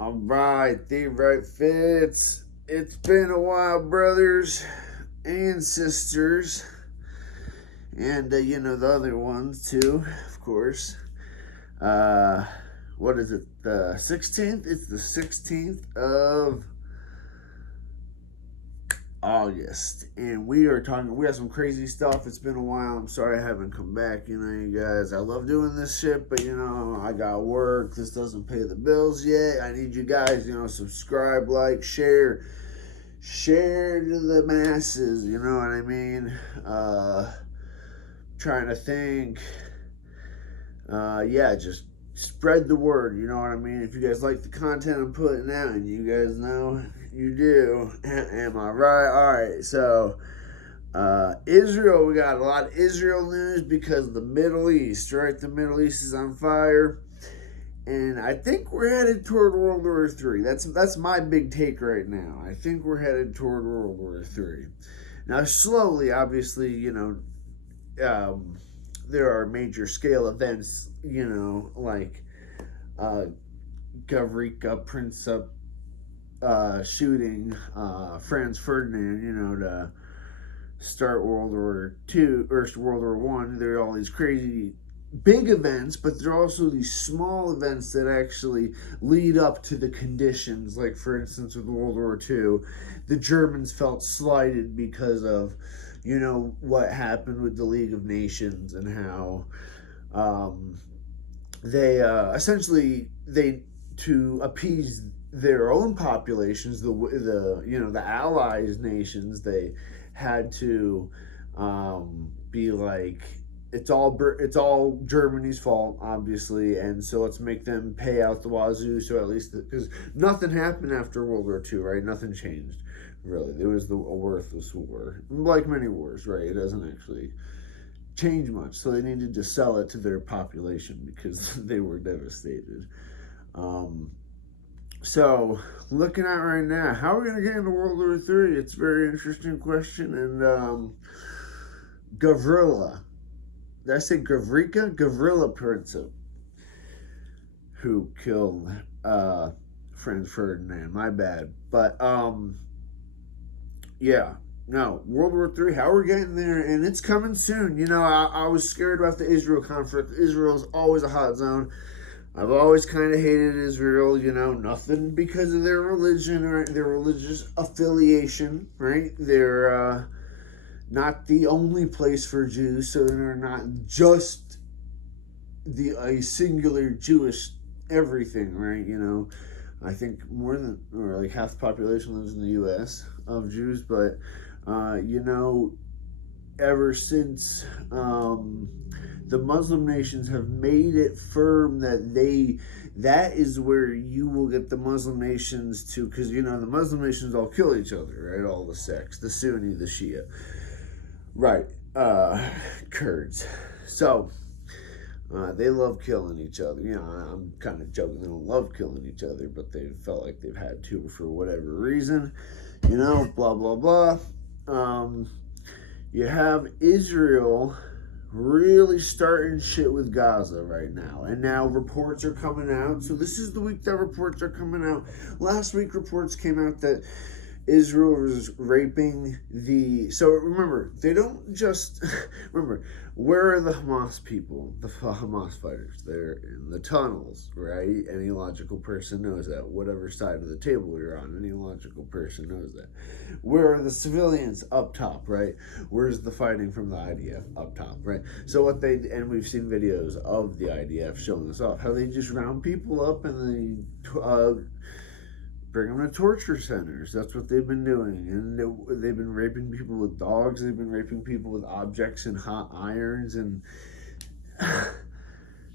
All right, the right fits. It's been a while, brothers and sisters, and the other ones too, of course. Uh, what is it? The 16th. It's the 16th of August, and we are talking. We have some crazy stuff. It's been a while. I'm sorry I haven't come back. You guys. I love doing this shit, but I got work. This doesn't pay the bills yet. I need you guys. Subscribe, like, share to the masses. You know what I mean? Trying to think. Yeah, just spread the word. You know what I mean? If you guys like the content I'm putting out, and you guys know you do, am I right? All right, so Israel, we got a lot of Israel news because of the Middle East, right? The Middle East is on fire, and I think we're headed toward World War 3. That's my big take right now. I think we're headed toward World War 3. Now, slowly, obviously, there are major scale events, like Gavrika Princip shooting Franz Ferdinand, to start World War II or World War One. There are all these crazy big events, but there are also these small events that actually lead up to the conditions. Like, for instance, with World War II, the Germans felt slighted because of what happened with the League of Nations and how they essentially to appease their own populations, the Allies nations, they had to be like, it's all Germany's fault, obviously, and so let's make them pay out the wazoo. So at least, because nothing happened after World War II, right? Nothing changed, really. It was a worthless war, like many wars, right? It doesn't actually change much. So they needed to sell it to their population because they were devastated. So looking at right now, how are we gonna get into World War III? It's a very interesting question. And Gavrila, did I say Gavrika? Gavrila Princip, who killed Franz Ferdinand. My bad. But yeah. No, World War III, how we're getting there, and it's coming soon. I was scared about the Israel conflict. Israel's always a hot zone. I've always kind of hated Israel, nothing because of their religion or their religious affiliation, right? They're not the only place for Jews, so they're not just a singular Jewish everything, right? I think more than, or like half the population lives in the U.S. of Jews, but ever since the Muslim nations have made it firm that is where you will get the Muslim nations to, because the Muslim nations all kill each other, right? All the sects, the Sunni, the Shia, right? Kurds. So they love killing each other. I'm kind of joking. They don't love killing each other, but they felt like they've had to for whatever reason. Blah blah blah. You have Israel really starting shit with Gaza right now. And now reports are coming out. So this is the week that reports are coming out. Last week reports came out that Israel was raping so remember, they don't just, remember, where are the Hamas people, the Hamas fighters? They're in the tunnels, right? Any logical person knows that. Whatever side of the table you're on, any logical person knows that. Where are the civilians? Up top, right? Where's the fighting from the IDF? Up top, right? So and we've seen videos of the IDF showing us off, how they just round people up and they bring them to torture centers. That's what they've been doing. And they've been raping people with dogs. They've been raping people with objects and hot irons. And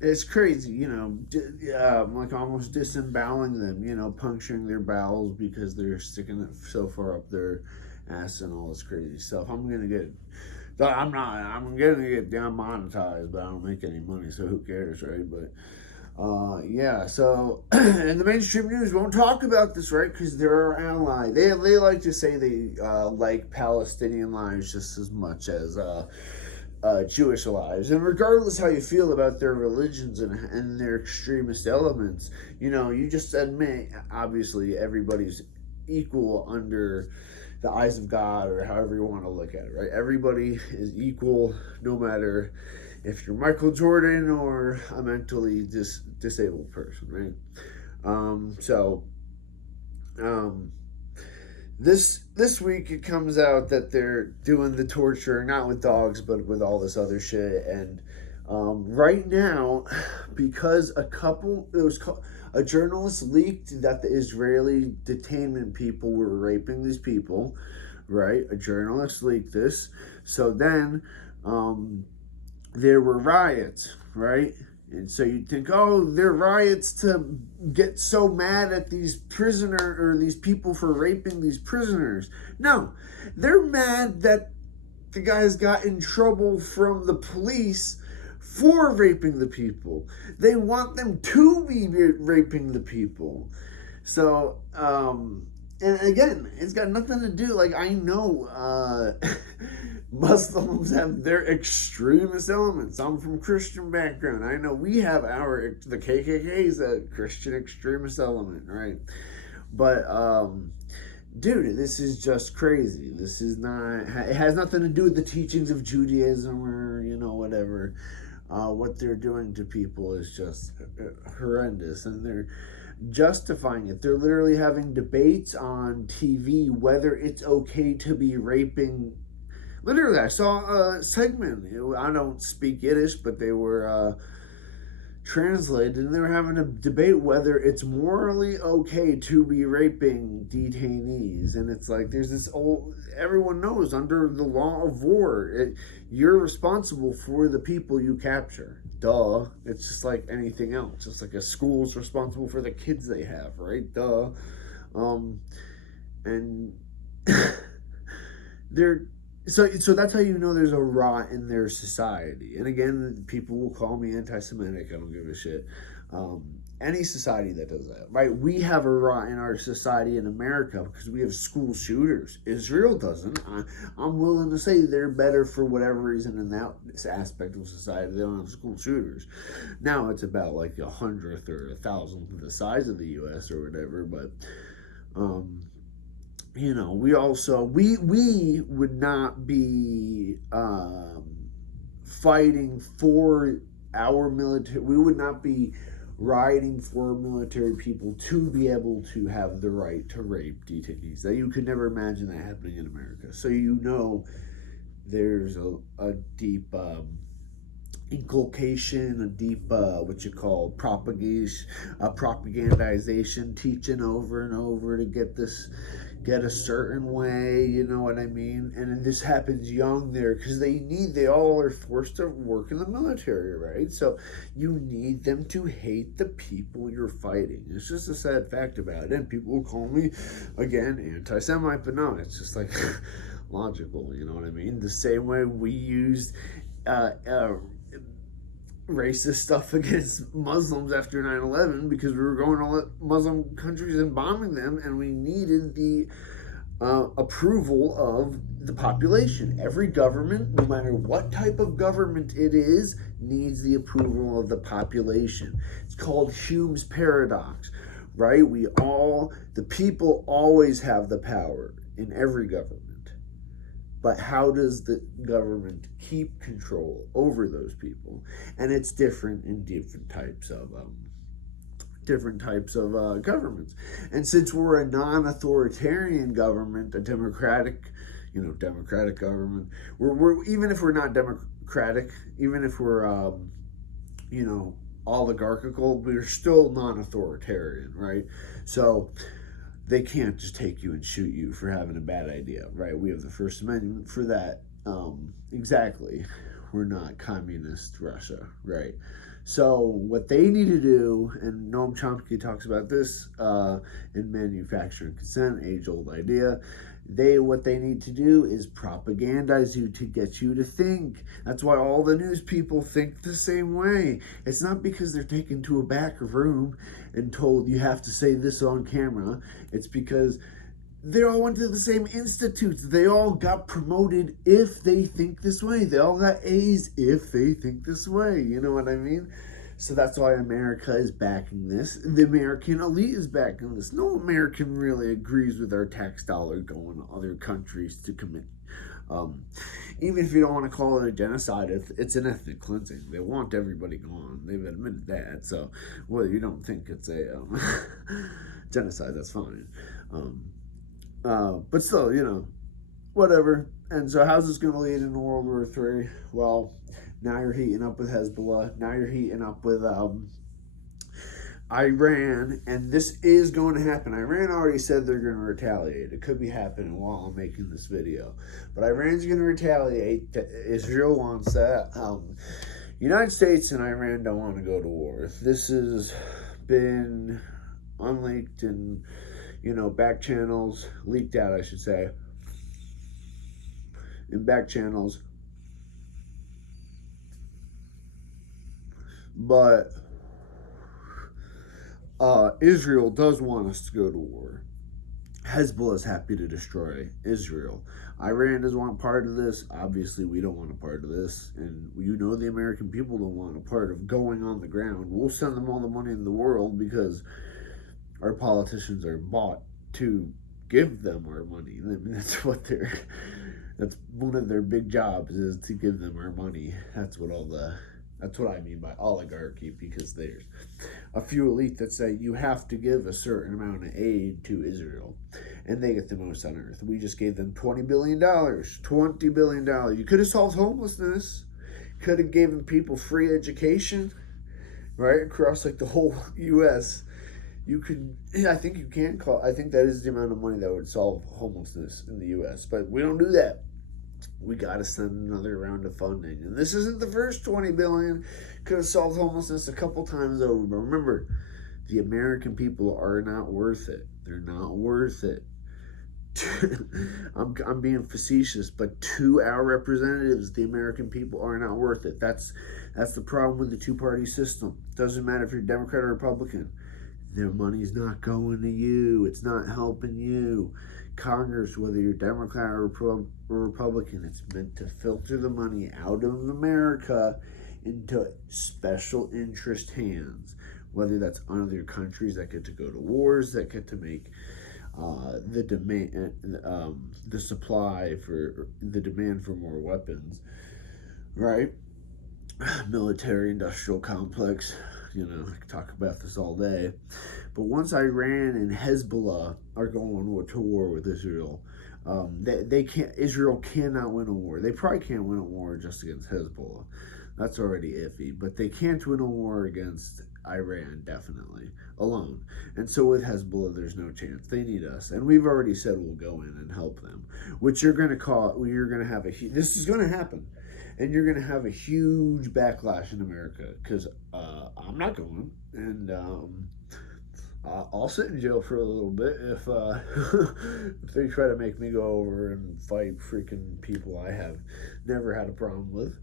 it's crazy, like almost disemboweling them, puncturing their bowels because they're sticking it so far up their ass and all this crazy stuff. I'm gonna get demonetized, but I don't make any money, so who cares, right? But yeah, so and the mainstream news won't talk about this, right? Because they're our ally. They like to say they like Palestinian lives just as much as Jewish lives. And regardless how you feel about their religions and their extremist elements, you just admit, obviously, everybody's equal under the eyes of God, or however you want to look at it, right? Everybody is equal, no matter if you're Michael Jordan or a mentally disabled person, right? So this week it comes out that they're doing the torture not with dogs but with all this other shit. And right now, because a journalist leaked that the Israeli detainment people were raping these people, right? A journalist leaked this. So then there were riots, right? And so you'd think, oh, they're riots to get so mad at these these people for raping these prisoners. No, they're mad that the guys got in trouble from the police for raping the people. They want them to be raping the people. So, and again, it's got nothing to do, like, I know Muslims have their extremist elements. I'm from Christian background. I know we have the KKK is a Christian extremist element, right? But, dude, this is just crazy. This is not, it has nothing to do with the teachings of Judaism or, whatever. What they're doing to people is just horrendous, and they're justifying it. They're literally having debates on TV whether it's okay to be raping. Literally, I saw a segment. I don't speak Yiddish, but they were translated, and they were having a debate whether it's morally okay to be raping detainees. And it's like, there's this everyone knows under the law of war, you're responsible for the people you capture. Duh. It's just like anything else. Just like a school's responsible for the kids they have, right? Duh. And they're so that's how you know there's a rot in their society. And again, people will call me anti-Semitic. I don't give a shit. Any society that does that, right? We have a rot in our society in America because we have school shooters. Israel doesn't. I'm willing to say they're better for whatever reason in that aspect of society. They don't have school shooters. Now it's about like 100th or 1,000th of the size of the U.S. or whatever, but we also we would not be fighting for our military. We would not be rioting for military people to be able to have the right to rape detainees. That you could never imagine that happening in America. So there's a deep inculcation, a deep what you call propagandization, teaching over and over to get a certain way, you know what I mean? And this happens young there because they all are forced to work in the military, right? So you need them to hate the people you're fighting. It's just a sad fact about it. And people will call me, again, anti-Semite, but no, it's just like logical, you know what I mean? The same way we used racist stuff against Muslims after 9/11 because we were going to Muslim countries and bombing them, and we needed the approval of the population. Every government, no matter what type of government it is, needs the approval of the population. It's called Hume's paradox, right? The people always have the power in every government. But how does the government keep control over those people? And it's different in different types of governments. And since we're a non-authoritarian government, a democratic government, we're even if we're not democratic, even if we're oligarchical, we're still non-authoritarian, right? So they can't just take you and shoot you for having a bad idea, right? We have the First Amendment for that. Exactly. We're not communist Russia, right? So what they need to do, and Noam Chomsky talks about this in Manufacturing Consent, age-old idea, what they need to do is propagandize you to get you to think. That's why all the news people think the same way. It's not because they're taken to a back room and told you have to say this on camera. It's because They all went to the same institutes. They all got promoted if they think this way. They all got A's if they think this way. You know what I mean? So that's why America is backing this. The American elite is backing this. No American really agrees with our tax dollar going to other countries to commit. Even if you don't want to call it a genocide, it's an ethnic cleansing. They want everybody gone. They've admitted that. So whether you don't think it's a genocide, that's fine. But still, you know, whatever. And so how's this going to lead into World War III? Well, now you're heating up with Hezbollah. Now you're heating up with Iran. And this is going to happen. Iran already said they're going to retaliate. It could be happening while I'm making this video. But Iran's going to retaliate. Israel wants that. United States and Iran don't want to go to war. This has been unleaked and, you know, back channels, leaked out, I should say, in back channels. But Israel does want us to go to war. Hezbollah is happy to destroy Israel. Iran doesn't want part of this. Obviously, we don't want a part of this. And you know the American people don't want a part of going on the ground. We'll send them all the money in the world because our politicians are bought to give them our money. I mean, that's one of their big jobs is to give them our money. That's what I mean by oligarchy, because there's a few elite that say you have to give a certain amount of aid to Israel, and they get the most on earth. We just gave them $20 billion. $20 billion. You could have solved homelessness. Could have given people free education, right, across like the whole U.S. You could, I think you can call, I think that is the amount of money that would solve homelessness in the U.S., but we don't do that. We got to send another round of funding. And this isn't the first $20 billion. Could have solved homelessness a couple times over. But remember, the American people are not worth it. They're not worth it. I'm being facetious, but to our representatives, the American people are not worth it. That's the problem with the two-party system. Doesn't matter if you're Democrat or Republican. Their money's not going to you. It's not helping you. Congress, whether you're Democrat or Republican, it's meant to filter the money out of America into special interest hands, whether that's other countries that get to go to wars, that get to make the demand, the supply for the demand for more weapons, right? Military industrial complex. You know, I could talk about this all day. But once Iran and Hezbollah are going to war with Israel, they can't. Israel cannot win a war. They probably can't win a war just against Hezbollah. That's already iffy. But they can't win a war against Iran, definitely, alone. And so with Hezbollah, there's no chance. They need us. And we've already said we'll go in and help them, which you're going to have this is going to happen. And you're going to have a huge backlash in America because I'm not going. And I'll sit in jail for a little bit if if they try to make me go over and fight freaking people I have never had a problem with.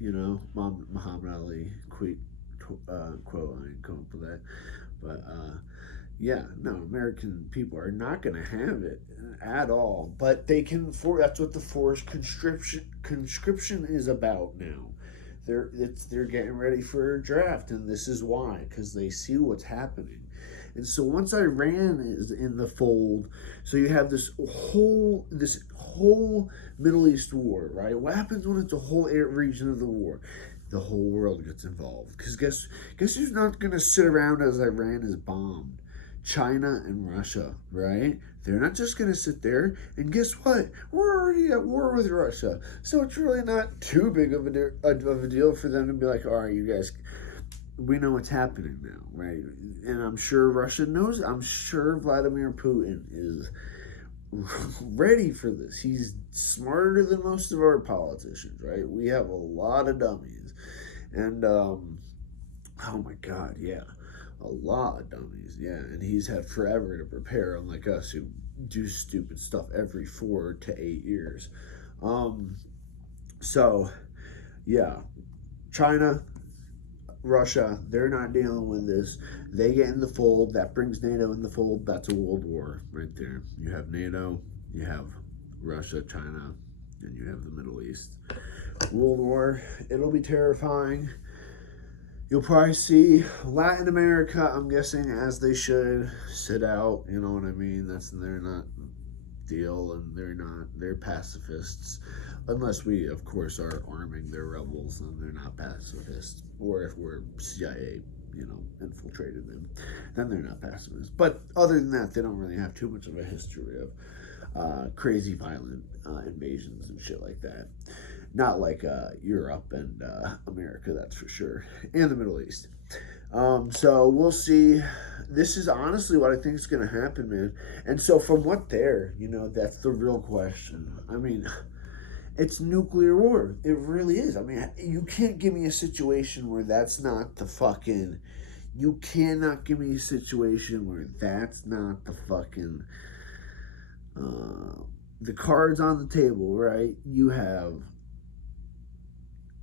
You know, Muhammad Ali quote, I ain't going for that. But yeah, no, American people are not going to have it at all. But they can that's what the forced conscription is about now. They're getting ready for a draft, and this is why, because they see what's happening. And so once Iran is in the fold, so you have this whole Middle East war, right? What happens when it's a whole region of the war? The whole world gets involved. Because guess who's not going to sit around as Iran is bombed? China and Russia, right? They're not just going to sit there. And guess what? We're already at war with Russia. So it's really not too big of a deal for them to be like, all right, you guys, we know what's happening now, right? And I'm sure Russia knows. I'm sure Vladimir Putin is ready for this. He's smarter than most of our politicians, right? We have a lot of dummies. And, oh my God, yeah. A lot of dummies, yeah. And he's had forever to prepare, unlike us who do stupid stuff every 4 to 8 years. So, yeah. China, Russia, they're not dealing with this. They get in the fold. That brings NATO in the fold. That's a world war right there. You have NATO, you have Russia, China, and you have the Middle East. World War, it'll be terrifying. You'll probably see Latin America, I'm guessing, as they should, sit out. You know what I mean? They're not deal, and they're pacifists, unless we, of course, are arming their rebels, and they're not pacifists. Or if we're CIA, infiltrated them, then they're not pacifists. But other than that, they don't really have too much of a history of crazy violent invasions and shit like that. Not like Europe and America, that's for sure, and the Middle East. So we'll see. This is honestly what I think is going to happen, man. And so from what there, that's the real question. I mean, it's nuclear war. It really is. I mean, you can't give me a situation where that's not the fucking... You cannot give me a situation where that's not the fucking... the cards on the table, right? You have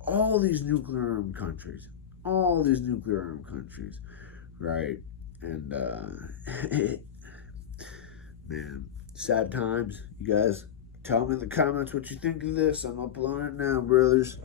all these nuclear armed countries. All these nuclear armed countries, right? And, man, sad times. You guys, tell me in the comments what you think of this. I'm uploading it now, brothers.